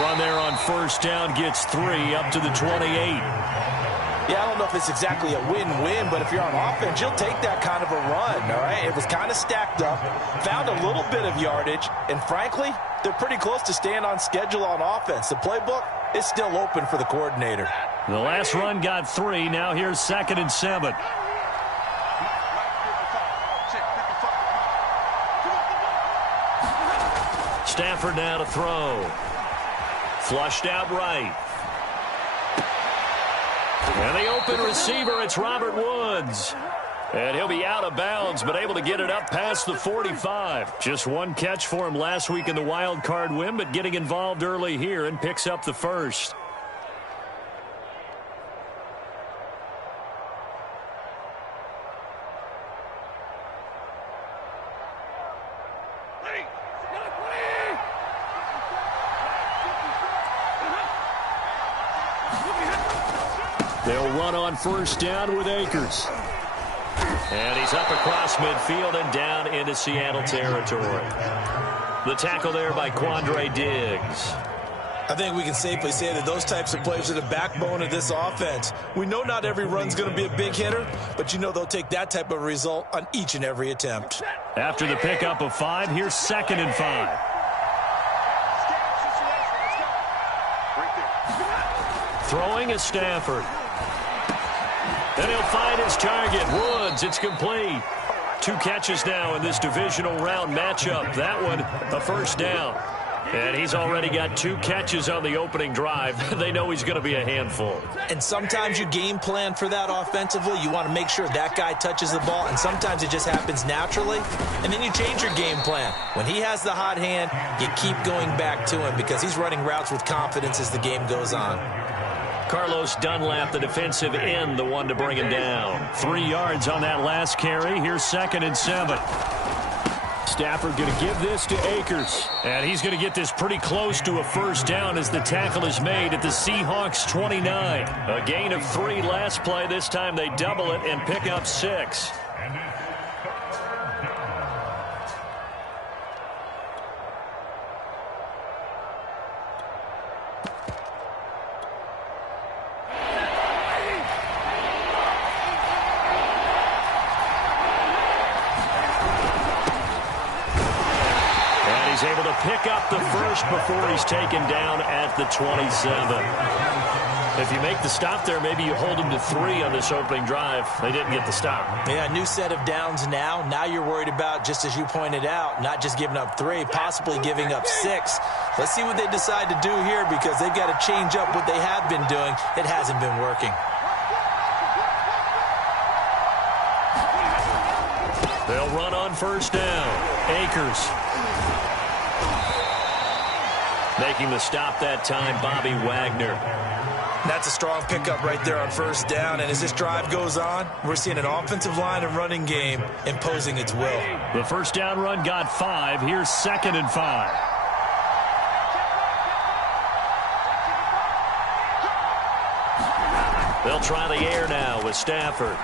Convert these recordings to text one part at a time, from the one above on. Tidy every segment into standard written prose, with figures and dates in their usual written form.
run there on first down gets 3 up to the 28. Yeah, I don't know if it's exactly a win-win, but if you're on offense, you'll take that kind of a run, all right? It was kind of stacked up, found a little bit of yardage, and frankly, they're pretty close to staying on schedule on offense. The playbook is still open for the coordinator. The last run got 3. Now here's 2nd and 7. Stafford now to throw. Flushed out right. And the open receiver, it's Robert Woods. And he'll be out of bounds, but able to get it up past the 45. Just one catch for him last week in the wild card win, but getting involved early here and picks up the first. They'll run on first down with Akers. And he's up across midfield and down into Seattle territory. The tackle there by Quandre Diggs. I think we can safely say that those types of plays are the backbone of this offense. We know not every run's going to be a big hitter, but you know they'll take that type of result on each and every attempt. After the pickup of 5, here's 2nd and 5. Throwing is Stafford. And he'll find his target. Woods, it's complete. 2 catches now in this divisional round matchup. That one, a first down. And he's already got 2 catches on the opening drive. They know he's going to be a handful. And sometimes you game plan for that offensively. You want to make sure that guy touches the ball, and sometimes it just happens naturally. And then you change your game plan. When he has the hot hand, you keep going back to him because he's running routes with confidence as the game goes on. Carlos Dunlap, the defensive end, the one to bring him down. 3 yards on that last carry. Here's 2nd and 7. Stafford going to give this to Akers. And he's going to get this pretty close to a first down as the tackle is made at the Seahawks 29. A gain of 3 last play. This time they double it and pick up 6. He's able to pick up the first before he's taken down at the 27. If you make the stop there, maybe you hold him to 3 on this opening drive. They didn't get the stop. Yeah, new set of downs now. Now you're worried about, just as you pointed out, not just giving up 3, possibly giving up 6. Let's see what they decide to do here because they've got to change up what they have been doing. It hasn't been working. They'll run on first down. Akers. Making the stop that time, Bobby Wagner. That's a strong pickup right there on first down. And as this drive goes on, we're seeing an offensive line and running game imposing its will. The first down run got 5. Here's 2nd and 5. They'll try the air now with Stafford.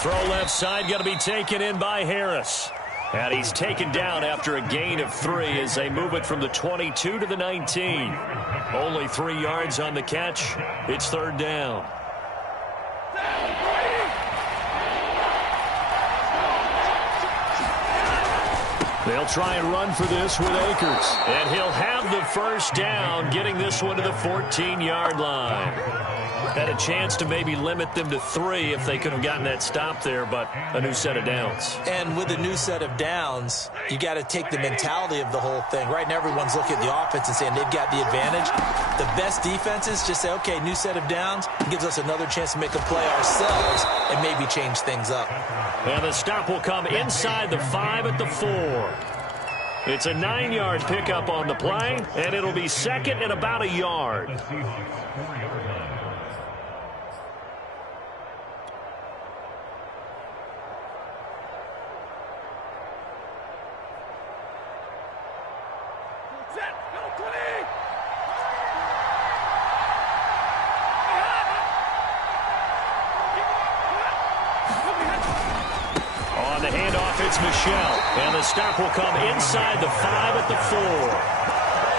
Throw left side, going to be taken in by Harris. And he's taken down after a gain of 3 as they move it from the 22 to the 19. Only 3 yards on the catch. It's 3rd down. They'll try and run for this with Akers. And he'll have the first down, getting this one to the 14-yard line. Had a chance to maybe limit them to 3 if they could have gotten that stop there, but a new set of downs. And with a new set of downs, you got to take the mentality of the whole thing. Right now, everyone's looking at the offense and saying they've got the advantage. The best defenses just say, okay, new set of downs. It gives us another chance to make a play ourselves and maybe change things up. And the stop will come inside the 5 at the 4. It's a 9-yard pickup on the play, and it'll be 2nd and about a yard. On the handoff, it's Michel. And the stop will come inside the 5 at the 4.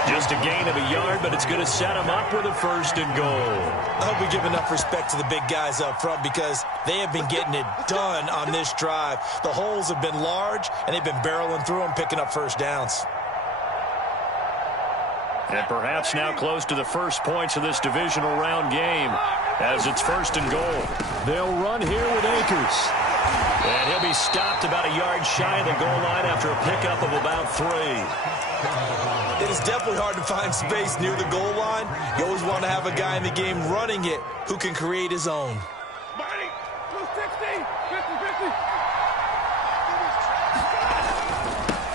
Just a gain of a yard, but it's going to set them up with a 1st and goal. I hope we give enough respect to the big guys up front because they have been getting it done on this drive. The holes have been large, and they've been barreling through them, picking up first downs. And perhaps now close to the first points of this divisional round game as it's 1st and goal. They'll run here with Akers. And he'll be stopped about a yard shy of the goal line after a pickup of about 3. It is definitely hard to find space near the goal line. You always want to have a guy in the game running it who can create his own.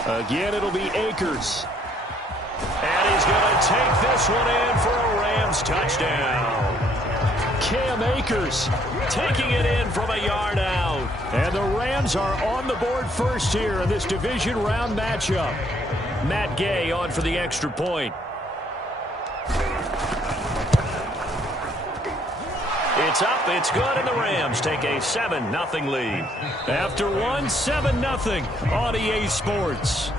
Again, it'll be Akers. And he's going to take this one in for a Rams touchdown. Cam Akers taking it in from a yard out. And the Rams are on the board first here in this division round matchup. Matt Gay on for the extra point. It's up, it's good, and the Rams take a 7-0 lead. After one, 7-0 on EA Sports.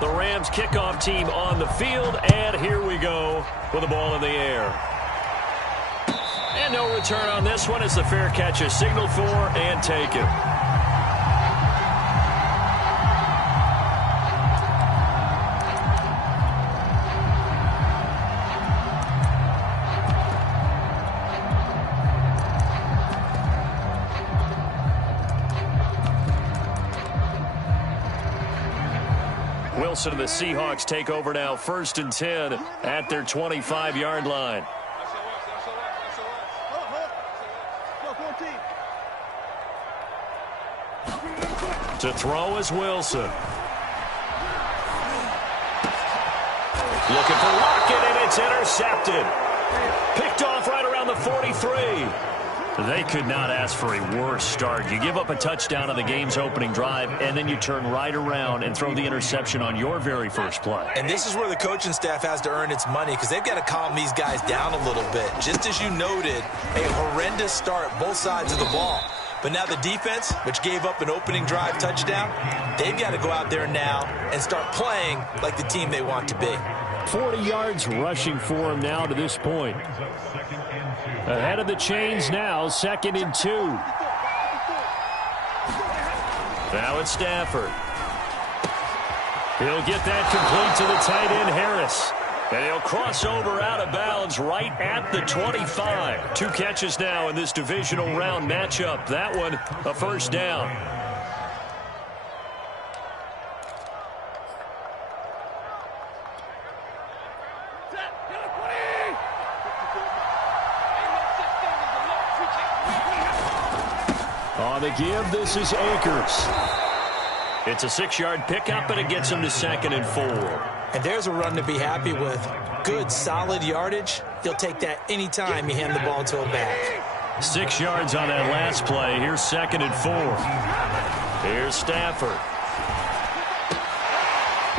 The Rams kickoff team on the field, and here we go with the ball in the air. And no return on this one as the fair catch is signaled for and taken. Wilson and the Seahawks take over now, 1st and 10 at their 25-yard line. To throw is Wilson. Looking for Lockett, and it's intercepted. Picked off right around the 43. They could not ask for a worse start. You give up a touchdown on the game's opening drive, and then you turn right around and throw the interception on your very first play. And this is where the coaching staff has to earn its money because they've got to calm these guys down a little bit. Just as you noted, a horrendous start both sides of the ball. But now the defense, which gave up an opening drive touchdown, they've got to go out there now and start playing like the team they want to be. 40 yards rushing for him now to this point. Ahead of the chains now, 2nd and 2. Now it's Stafford. He'll get that complete to the tight end, Harris. And he'll cross over out of bounds right at the 25. 2 catches now in this divisional round matchup. That one, a 1st down. On the give, this is Akers. It's a 6-yard pickup, and it gets him to 2nd and 4. And there's a run to be happy with. Good, solid yardage. He'll take that anytime you hand the ball to a back. 6 yards on that last play. Here's 2nd and 4. Here's Stafford.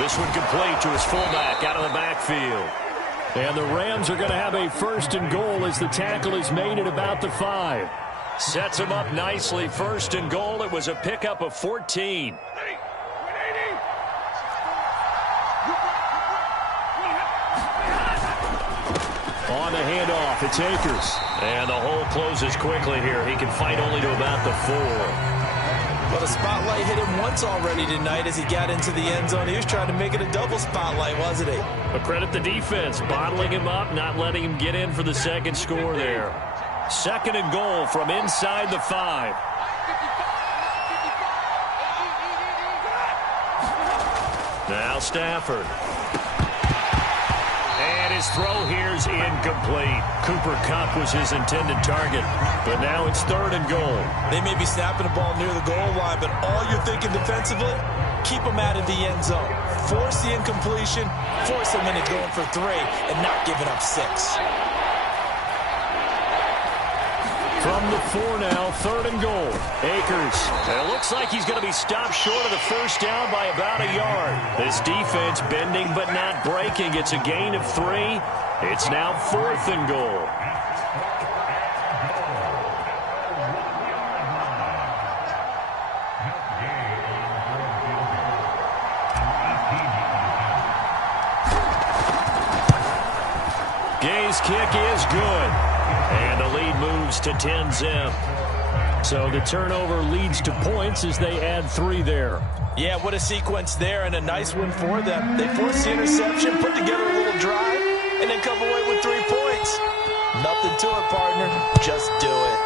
This one complete to his fullback out of the backfield. And the Rams are going to have a 1st and goal as the tackle is made at about the 5. Sets him up nicely. 1st and goal. It was a pickup of 14. On the handoff, it's Akers. And the hole closes quickly here. He can fight only to about the 4. Well, the spotlight hit him once already tonight as he got into the end zone. He was trying to make it a double spotlight, wasn't he? But credit the defense, bottling him up, not letting him get in for the 2nd score there. 2nd and goal from inside the 5. Now Stafford. And his throw here's incomplete. Cooper Kupp was his intended target, but now it's 3rd and goal. They may be snapping the ball near the goal line, but all you're thinking defensively, keep them out of the end zone. Force the incompletion, force them into going for 3, and not giving up 6. From the 4 now, 3rd and goal. Akers. It looks like he's going to be stopped short of the 1st down by about a yard. This defense bending but not breaking. It's a gain of 3. It's now 4th and goal. Gay's kick is good. And the lead moves to 10-zip. So the turnover leads to points as they add 3 there. Yeah, what a sequence there, and a nice win for them. They forced the interception, put together a little drive, and then come away with 3 points. Nothing to it, partner. Just do it.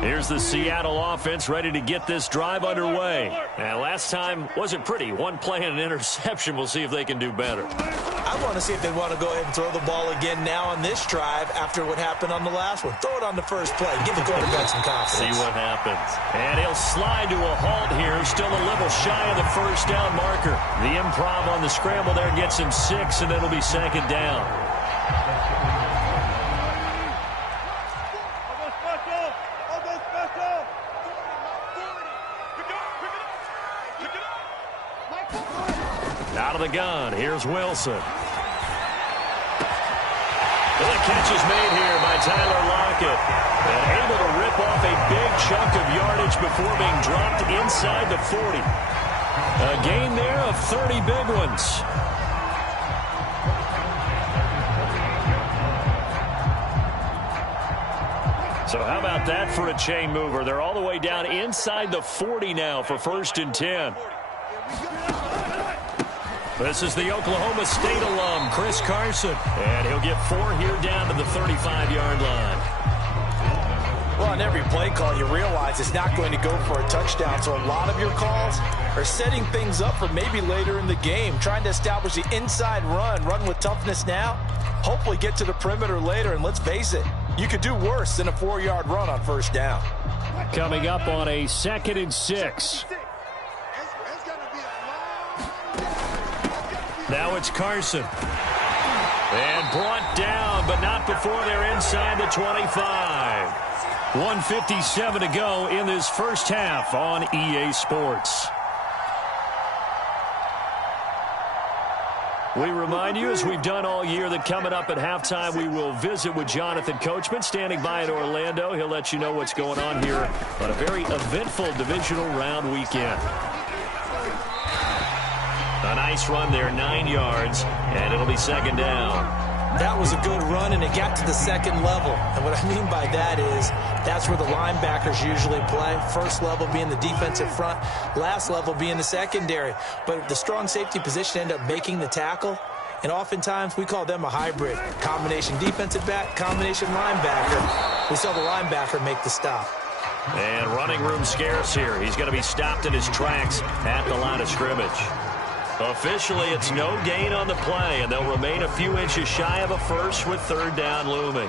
Here's the Seattle offense ready to get this drive underway. And last time wasn't pretty. One play and an interception. We'll see if they can do better. I want to see if they want to go ahead and throw the ball again now on this drive after what happened on the last one. Throw it on the first play. Give the quarterback some confidence. See what happens. And he'll slide to a halt here. Still a little shy of the first down marker. The improv on the scramble there gets him 6, and it'll be 2nd down. Out of the gun, here's Wilson. The catch is made here by Tyler Lockett. And able to rip off a big chunk of yardage before being dropped inside the 40. A gain there of 30 big ones. So how about that for a chain mover? They're all the way down inside the 40 now for 1st and 10. This is the Oklahoma State alum, Chris Carson. And he'll get 4 here down to the 35-yard line. Well, on every play call, you realize it's not going to go for a touchdown. So a lot of your calls are setting things up for maybe later in the game, trying to establish the inside run with toughness now, hopefully get to the perimeter later. And let's face it, you could do worse than a 4-yard run on 1st down. Coming up on a 2nd and 6. Now it's Carson. And brought down, but not before they're inside the 25. 1:57 to go in this first half on EA Sports. We remind you, as we've done all year, that coming up at halftime, we will visit with Jonathan Coachman, standing by in Orlando. He'll let you know what's going on here on a very eventful divisional round weekend. A nice run there, 9 yards, and it'll be 2nd down. That was a good run, and it got to the 2nd level. And what I mean by that is that's where the linebackers usually play. First level being the defensive front, last level being the secondary. But the strong safety position ended up making the tackle, and oftentimes we call them a hybrid. Combination defensive back, combination linebacker. We saw the linebacker make the stop. And running room scarce here. He's going to be stopped in his tracks at the line of scrimmage. Officially, it's no gain on the play, and they'll remain a few inches shy of a first with 3rd down looming.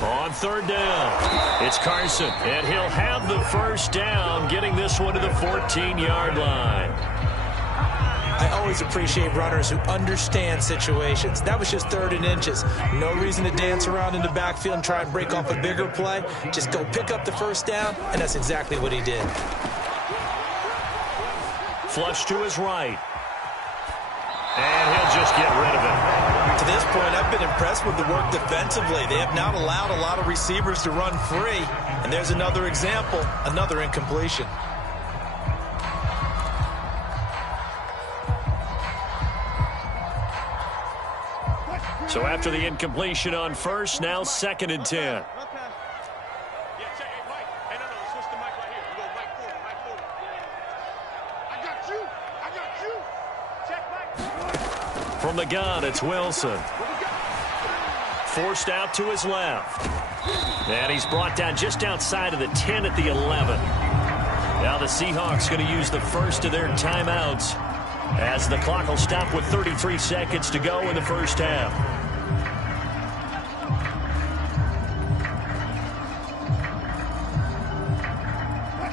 On 3rd down, it's Carson, and he'll have the 1st down, getting this one to the 14-yard line. I always appreciate runners who understand situations. That was just 3rd and inches. No reason to dance around in the backfield and try and break off a bigger play. Just go pick up the 1st down, and that's exactly what he did. Flush to his right. And he'll just get rid of it. To this point, I've been impressed with the work defensively. They have not allowed a lot of receivers to run free. And there's another example, another incompletion. So after the incompletion on 1st, now 2nd and 10. From the gun, it's Wilson. Forced out to his left. And he's brought down just outside of the 10 at the 11. Now the Seahawks going to use the first of their timeouts as the clock will stop with 33 seconds to go in the first half.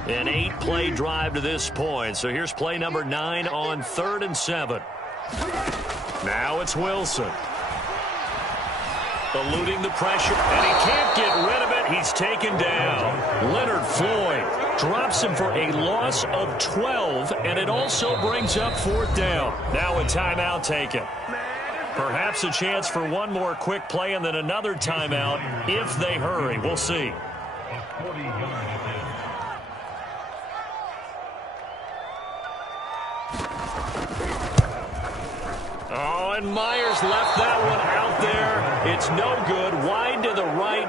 An 8-play drive to this point. So here's play number 9 on 3rd and 7. Now it's Wilson. Eluding the pressure, and he can't get rid of it. He's taken down. Leonard Floyd drops him for a loss of 12, and it also brings up 4th down. Now a timeout taken. Perhaps a chance for one more quick play and then another timeout if they hurry. We'll see. Oh, and Myers left that one out there. It's no good. Wide to the right.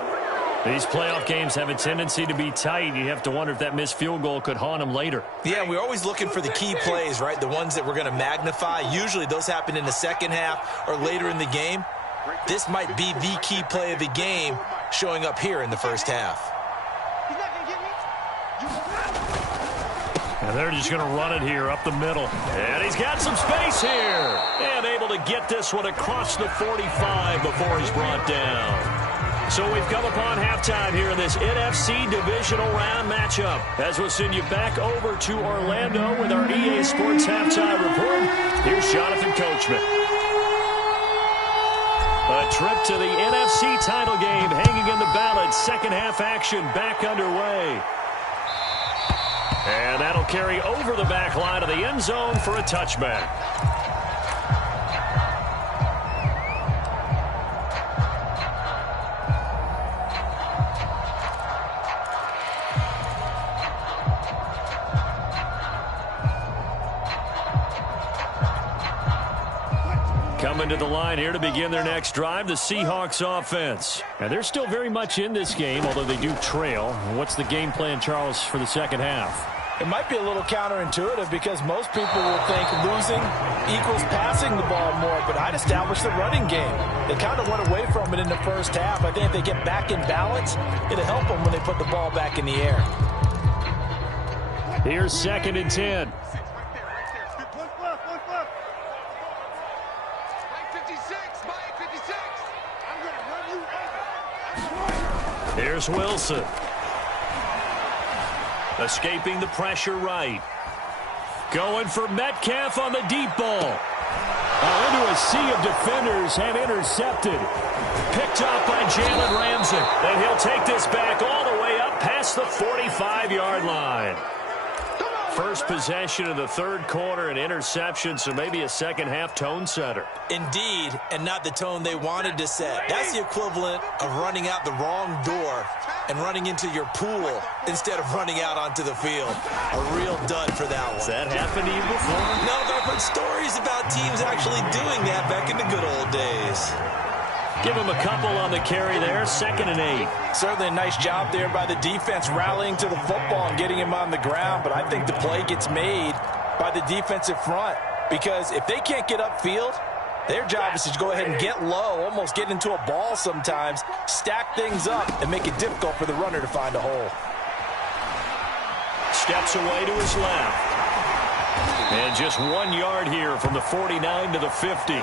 These playoff games have a tendency to be tight. You have to wonder if that missed field goal could haunt them later. Yeah, we're always looking for the key plays, right? The ones that we're going to magnify. Usually those happen in the second half or later in the game. This might be the key play of the game showing up here in the first half. And they're just going to run it here up the middle. And he's got some space here. And able to get this one across the 45 before he's brought down. So we've come upon halftime here in this NFC Divisional Round matchup. As we'll send you back over to Orlando with our EA Sports Halftime Report. Here's Jonathan Coachman. A trip to the NFC title game hanging in the balance. Second half action back underway. And that'll carry over the back line of the end zone for a touchback. Coming to the line here to begin their next drive, the Seahawks offense. And they're still very much in this game, although they do trail. What's the game plan, Charles, for the second half? It might be a little counterintuitive because most people will think losing equals passing the ball more, but I'd establish the running game. They kind of went away from it in the first half. I think if they get back in balance, it'll help them when they put the ball back in the air. Here's 2nd and 10. Here's Wilson. Escaping the pressure right. Going for Metcalf on the deep ball. Into a sea of defenders and intercepted. Picked off by Jalen Ramsey. And he'll take this back all the way up past the 45-yard line. First possession of the third quarter, an interception, so maybe a second half tone setter. Indeed, and not the tone they wanted to set. That's the equivalent of running out the wrong door and running into your pool instead of running out onto the field. A real dud for that one. Has that happened to you before? No, but I've heard stories about teams actually doing that back in the good old days. Give him a couple on the carry there, 2nd and 8. Certainly a nice job there by the defense rallying to the football and getting him on the ground, but I think the play gets made by the defensive front because if they can't get upfield, their job is to go ahead and get low, almost get into a ball sometimes, stack things up, and make it difficult for the runner to find a hole. Steps away to his left. And just 1 yard here from the 49 to the 50.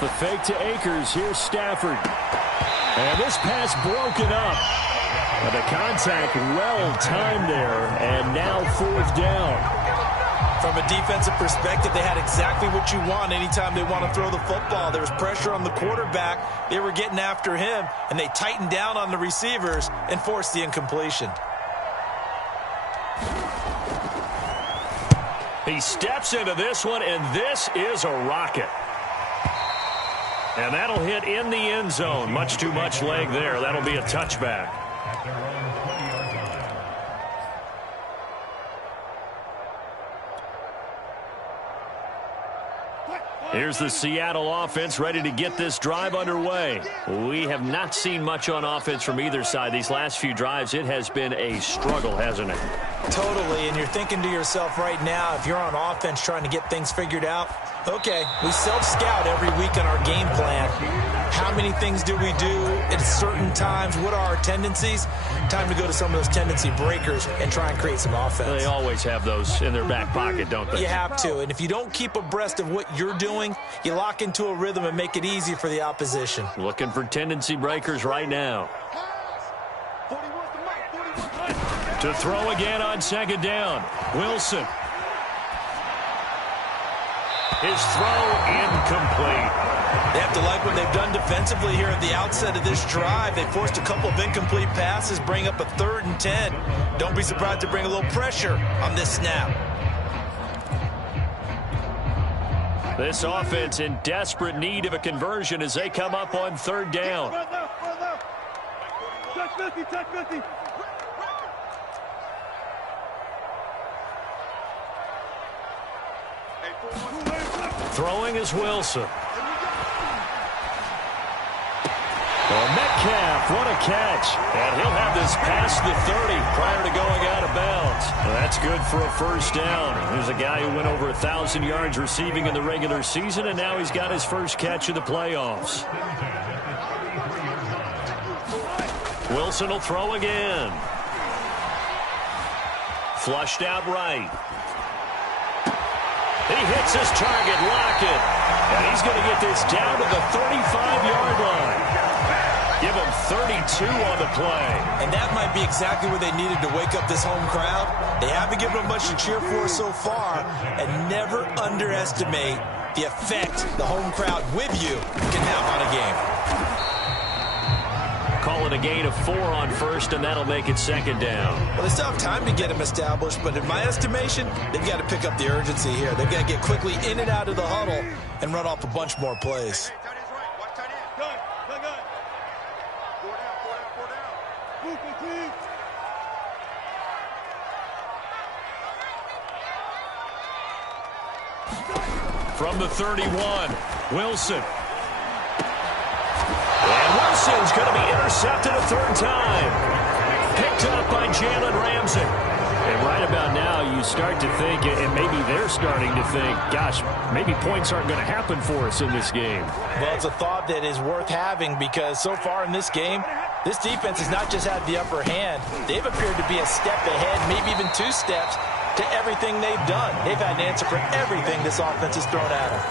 The fake to Akers. Here's Stafford. And this pass broken up. And the contact well timed there. And now 4th down. From a defensive perspective, they had exactly what you want anytime they want to throw the football. There was pressure on the quarterback. They were getting after him. And they tightened down on the receivers and forced the incompletion. He steps into this one, and this is a rocket. And that'll hit in the end zone. Much too much leg there. That'll be a touchback. Here's the Seattle offense ready to get this drive underway. We have not seen much on offense from either side. These last few drives, it has been a struggle, hasn't it? Totally, and you're thinking to yourself right now, if you're on offense trying to get things figured out, okay, we self-scout every week on our game plan. How many things do we do at certain times? What are our tendencies? Time to go to some of those tendency breakers and try and create some offense. They always have those in their back pocket, don't they? You have to, and if you don't keep abreast of what you're doing, you lock into a rhythm and make it easy for the opposition. Looking for tendency breakers right now. To throw again on second down. Wilson. His throw incomplete. They have to like what they've done defensively here at the outset of this drive. They forced a couple of incomplete passes, bring up a 3rd and 10. Don't be surprised to bring a little pressure on this snap. This offense in desperate need of a conversion as they come up on 3rd down. Throwing is Wilson. Metcalf, what a catch. And he'll have this past the 30 prior to going out of bounds. Well, that's good for a 1st down. There's a guy who went over 1,000 yards receiving in the regular season, and now he's got his first catch of the playoffs. Wilson will throw again. Flushed out right. He hits his target, Lockett. And he's going to get this down to the 35-yard line. Give him 32 on the play. And that might be exactly what they needed to wake up this home crowd. They haven't given them much to cheer for so far. And never underestimate the effect the home crowd with you can have on a game. Call it a gain of 4 on 1st, and that'll make it 2nd down. Well, they still have time to get him established, but in my estimation, they've got to pick up the urgency here. They've got to get quickly in and out of the huddle and run off a bunch more plays. From the 31, Wilson. And Wilson's going to be intercepted a 3rd time. Picked up by Jalen Ramsey. And right about now, you start to think, and maybe they're starting to think, gosh, maybe points aren't going to happen for us in this game. Well, it's a thought that is worth having because so far in this game, this defense has not just had the upper hand. They've appeared to be a step ahead, maybe even 2 steps to everything they've done. They've had an answer for everything this offense has thrown at them.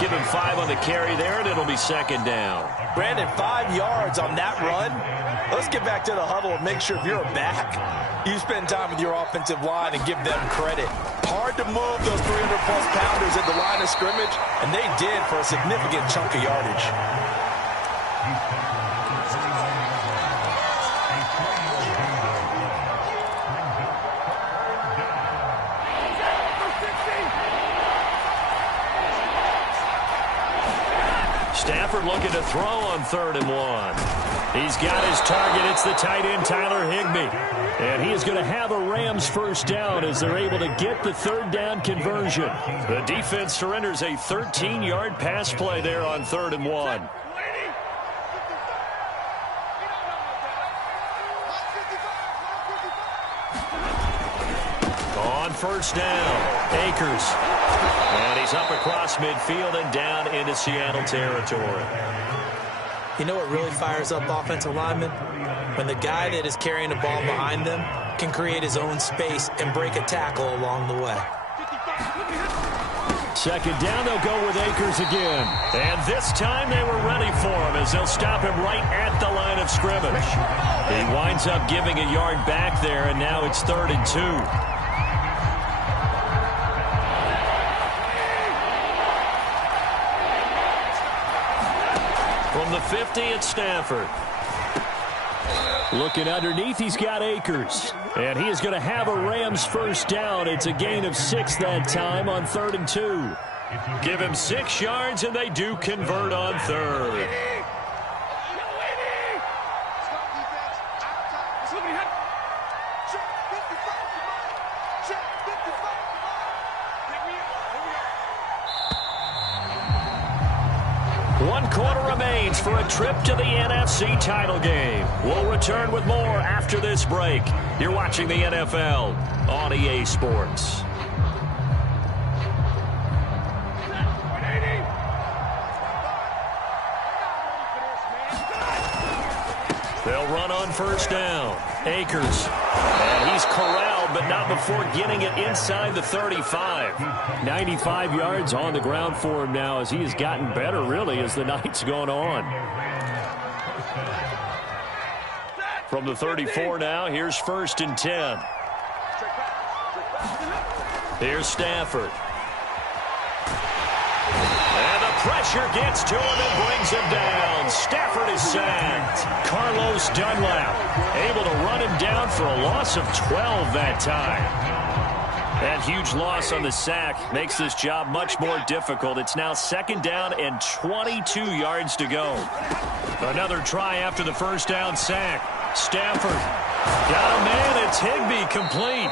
Give him 5 on the carry there, and it'll be 2nd down. Brandon, 5 yards on that run. Let's get back to the huddle and make sure if you're a back, you spend time with your offensive line and give them credit. Hard to move those 300-plus pounders at the line of scrimmage, and they did for a significant chunk of yardage. Stafford looking to throw on 3rd and 1. He's got his target. It's the tight end, Tyler Higbee. And he is going to have a Rams 1st down as they're able to get the 3rd down conversion. The defense surrenders a 13-yard pass play there on 3rd and 1. On 1st down, Akers. And he's up across midfield and down into Seattle territory. You know what really fires up offensive linemen? When the guy that is carrying the ball behind them can create his own space and break a tackle along the way. 2nd down, they'll go with Akers again. And this time they were ready for him as they'll stop him right at the line of scrimmage. He winds up giving a yard back there, and now it's 3rd and 2. From the 50, it's Stafford. Looking underneath, he's got Akers. And he is going to have a Rams 1st down. It's a gain of 6 that time on 3rd and 2. Give him 6 yards, and they do convert on 3rd. quarter remains for a trip to the NFC title game. We'll return with more after this break. You're watching the NFL on EA Sports. They'll run on first down. Akers. And he's corralled, but not before getting it inside the 35. 95 yards on the ground for him now as he has gotten better, really, as the night's gone on. From the 34 now, here's 1st and 10. Here's Stafford. And the pressure gets to him and brings him down. Stafford is sacked. Carlos Dunlap able to run him down for a loss of 12 that time. That huge loss on the sack makes this job much more difficult. It's now 2nd down and 22 yards to go. Another try after the first down sack. Stafford got a man. It's Higbee, complete.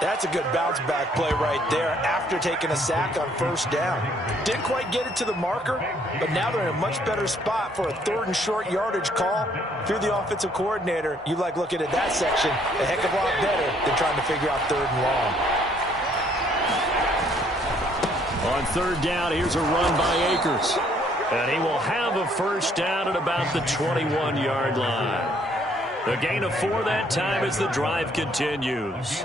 That's a good bounce-back play right there after taking a sack on first down. Didn't quite get it to the marker, but now they're in a much better spot for a 3rd and short yardage call. If you're the offensive coordinator, you like looking at that section a heck of a lot better than trying to figure out 3rd and long. On 3rd down, here's a run by Akers. And he will have a first down at about the 21-yard line. A gain of 4 that time as the drive continues.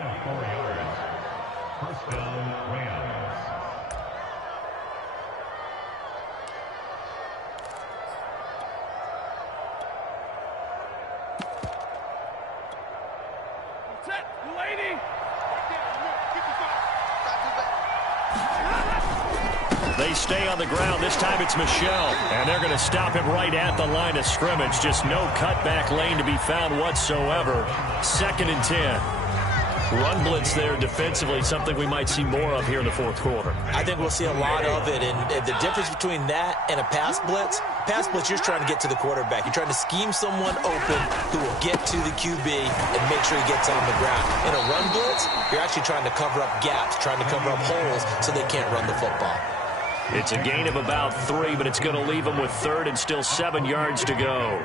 They stay on the ground. This time it's Michel. And they're going to stop him right at the line of scrimmage. Just no cutback lane to be found whatsoever. 2nd and 10. Run blitz there defensively, something we might see more of here in the 4th quarter. I think we'll see a lot of it. And the difference between that and a pass blitz, you're trying to get to the quarterback. You're trying to scheme someone open who will get to the QB and make sure he gets on the ground. In a run blitz, you're actually trying to cover up gaps, trying to cover up holes so they can't run the football. It's a gain of about 3, but it's going to leave them with 3rd and still 7 yards to go.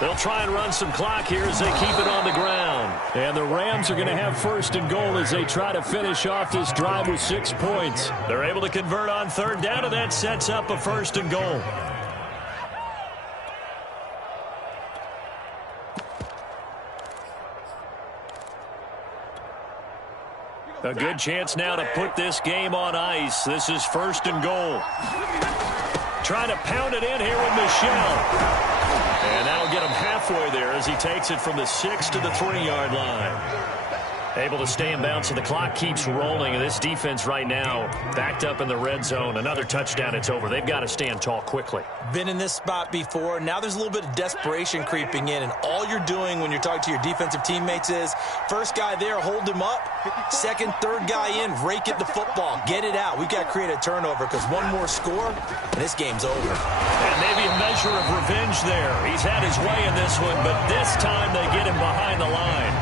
They'll try and run some clock here as they keep it on the ground. And the Rams are going to have 1st and goal as they try to finish off this drive with 6 points. They're able to convert on 3rd down, and that sets up a 1st and goal. A good chance now to put this game on ice. This is 1st and goal. Trying to pound it in here with Michel. And that'll get him halfway there as he takes it from the 6 to the 3-yard line. Able to stay in bounds, so the clock keeps rolling. And this defense right now backed up in the red zone. Another touchdown, it's over. They've got to stand tall quickly. Been in this spot before. Now there's a little bit of desperation creeping in. And all you're doing when you're talking to your defensive teammates is, first guy there, hold him up. 2nd, 3rd guy in, rake it the football. Get it out. We've got to create a turnover because one more score, and this game's over. And maybe a measure of revenge there. He's had his way in this one, but this time they get him behind the line.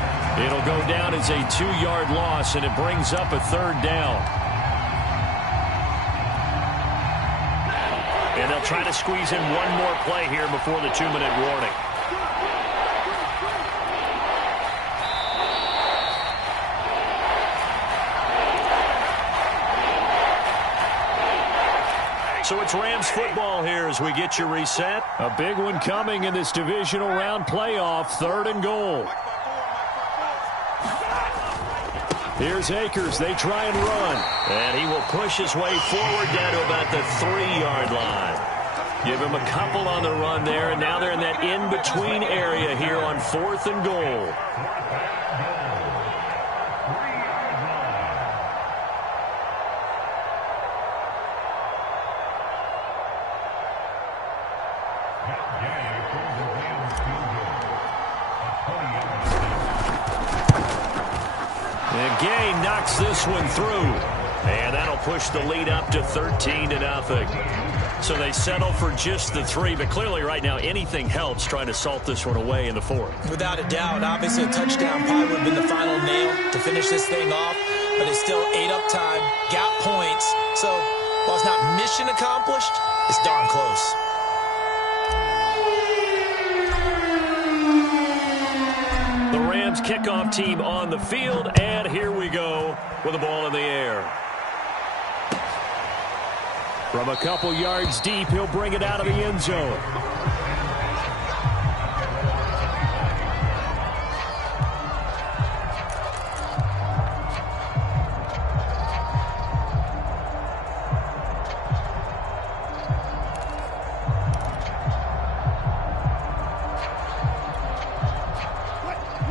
It'll go down as a 2-yard loss, and it brings up a 3rd down. And they'll try to squeeze in one more play here before the 2-minute warning. So it's Rams football here as we get you reset. A big one coming in this divisional round playoff, 3rd and goal. Here's Akers. They try and run. And he will push his way forward down to about the 3-yard line. Give him a couple on the run there, and now they're in that in-between area here on 4th and goal. And Gay knocks this one through. And that'll push the lead up to 13-0. So they settle for just the 3, but clearly right now anything helps trying to salt this one away in the 4th. Without a doubt, obviously a touchdown probably would have been the final nail to finish this thing off, but it's still ate up time, got points. So while it's not mission accomplished, it's darn close. The Rams kickoff team on the field, and here we go with the ball in the air. From a couple yards deep, he'll bring it out of the end zone.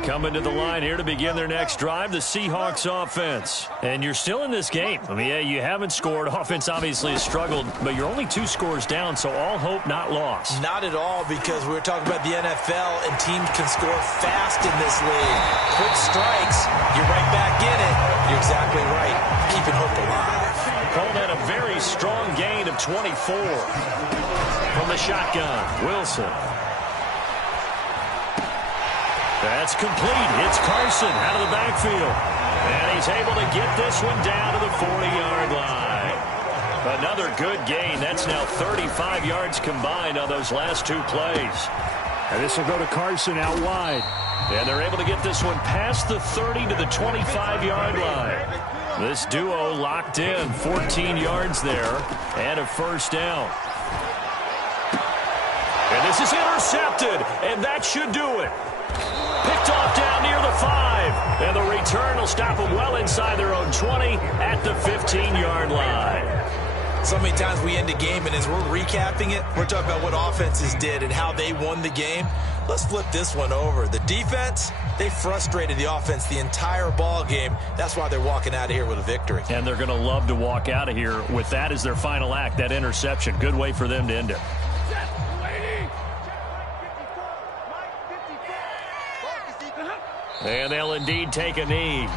Coming to the line here to begin their next drive, the Seahawks offense. And you're still in this game. I mean, yeah, you haven't scored. Offense obviously has struggled, but you're only 2 scores down, so all hope not lost. Not at all, because we were talking about the NFL, and teams can score fast in this league. Quick strikes, you're right back in it. You're exactly right. Keeping hope alive. Called that a very strong gain of 24. From the shotgun, Wilson. That's complete. It's Carson out of the backfield. And he's able to get this one down to the 40-yard line. Another good gain. That's now 35 yards combined on those last 2 plays. And this will go to Carson out wide. And they're able to get this one past the 30 to the 25-yard line. This duo locked in, 14 yards there, and a first down. And this is intercepted, and that should do it. Picked off down near the 5. And the return will stop them well inside their own 20 at the 15-yard line. So many times we end a game, and as we're recapping it, we're talking about what offenses did and how they won the game. Let's flip this one over. The defense, they frustrated the offense the entire ball game. That's why they're walking out of here with a victory. And they're going to love to walk out of here with that as their final act, that interception. Good way for them to end it. And they'll indeed take a knee.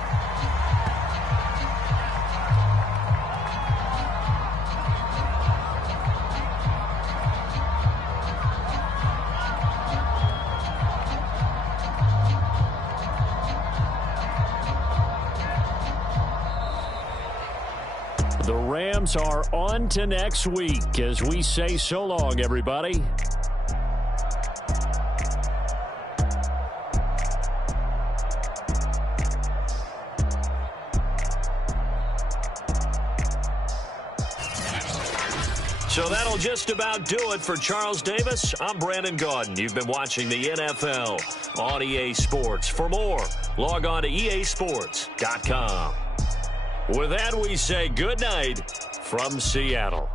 The Rams are on to next week as we say so long, everybody. So that'll just about do it for Charles Davis. I'm Brandon Gaudin. You've been watching the NFL on EA Sports. For more, log on to easports.com. With that, we say good night from Seattle.